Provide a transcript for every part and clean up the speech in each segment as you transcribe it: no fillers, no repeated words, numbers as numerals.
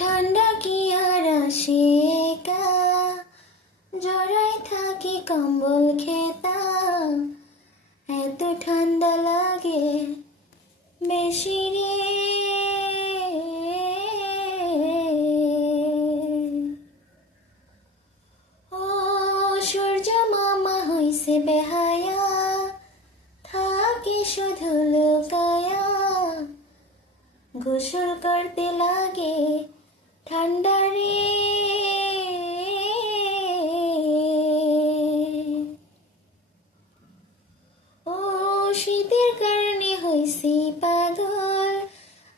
ঠান্ডা কি আর আসে একা, জড়াই থাকি কম্বল খেতা, এত ঠান্ডা লাগে বেশি রে। ও সূর্য মামা হইছে বেহায়া, থাকি শুধু লুকায়া, গোসল করতে লাগে ঠান্ডা রে। ও শীতের কারণে হইছি পাগল,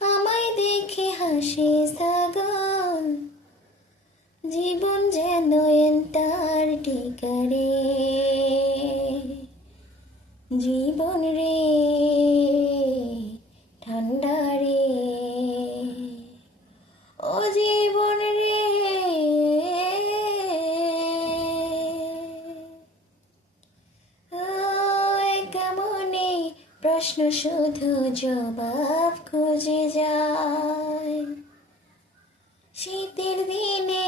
আমায় দেখে হাসে ছাগল, জীবন যেন এন্টার্কটিকা রে, জীবন রে ঠান্ডা রে, ও জীবন রে। ও একা মনে প্রশ্ন শুধু জবাব খুঁজে যায়, শীতের দিনে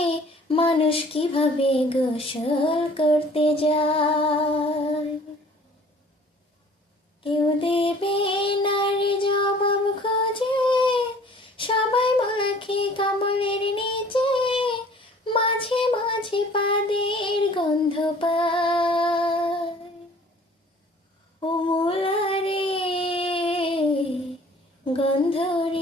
মানুষ কিভাবে গোসল করতে যায়, কেউ দেবে নারী জবাব খোঁজে, সবাই মাখে কম্বলের নিচে, মাঝে মাঝে পাদের গন্ধ পায়, ও মোলা রে গন্ধ রে।